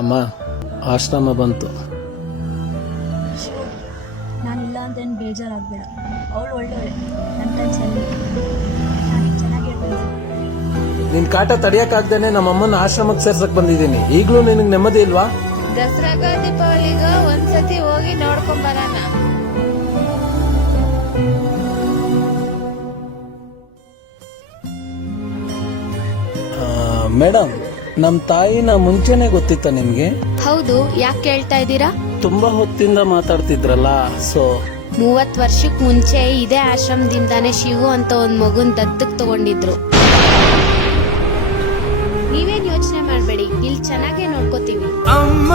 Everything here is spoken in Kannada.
ಅಮ್ಮ ಆಶ್ರಮ ಬಂತು. ನಾನಿಲ್ಲ ಅಂತೇನು ಬೇಜಾರಾಗಬೇಡ. ಅವಳು ಒಳ್ಳೆಯವಳೆ. ನನ್ನ ಟೆನ್ಷನ್ ನಾನು ಚೆನ್ನಾಗಿರ್ಬೇಕು ನಿನ್ ಕಾಟ ತಡಿಯಕ್ಕಾಗ್ದೇನೆ ನಮ್ಮ ಅಮ್ಮನ ಆಶ್ರಮಕ್ಕೆ ಸೇರ್ಸಕ್ ಬಂದಿದ್ದೀನಿ. ಈಗಲೂ ನಿನಗೆ ನೆಮ್ಮದಿ ಇಲ್ವಾ? ದಸರಾಗ ದೀಪಾವಳಿಗ ಒಂದ್ಸತಿ ಹೋಗಿ ನೋಡ್ಕೊಂಡ್ ಬರೋಣ. ಮೇಡಮ್ ನಮ್ಮ ತಾಯಿನ ಮುಂಚೆನೆ ಗೊತ್ತಿತ್ತ ನಿಮ್ಗೆ? ಹೌದು ಯಾಕೆ ಕೇಳ್ತಾ ಇದ್ದೀರಾ? ತುಂಬಾ ಹೊತ್ತಿಂದ ಮಾತಾಡ್ತಿದ್ರಲ್ಲ ಸೊ ಮೂವತ್ ವರ್ಷಕ್ ಮುಂಚೆ ಇದೇ ಆಶ್ರಮದಿಂದಾನೇ ಶಿವು ಅಂತ ಒಂದ್ ಮಗುನ್ ದತ್ತಕ್ ತಗೊಂಡಿದ್ರು. ನೀವೇನ್ ಯೋಚನೆ ಮಾಡ್ಬೇಡಿ ಇಲ್ಲಿ ಚೆನ್ನಾಗೇ ನೋಡ್ಕೋತೀವಿ. ಅಮ್ಮ.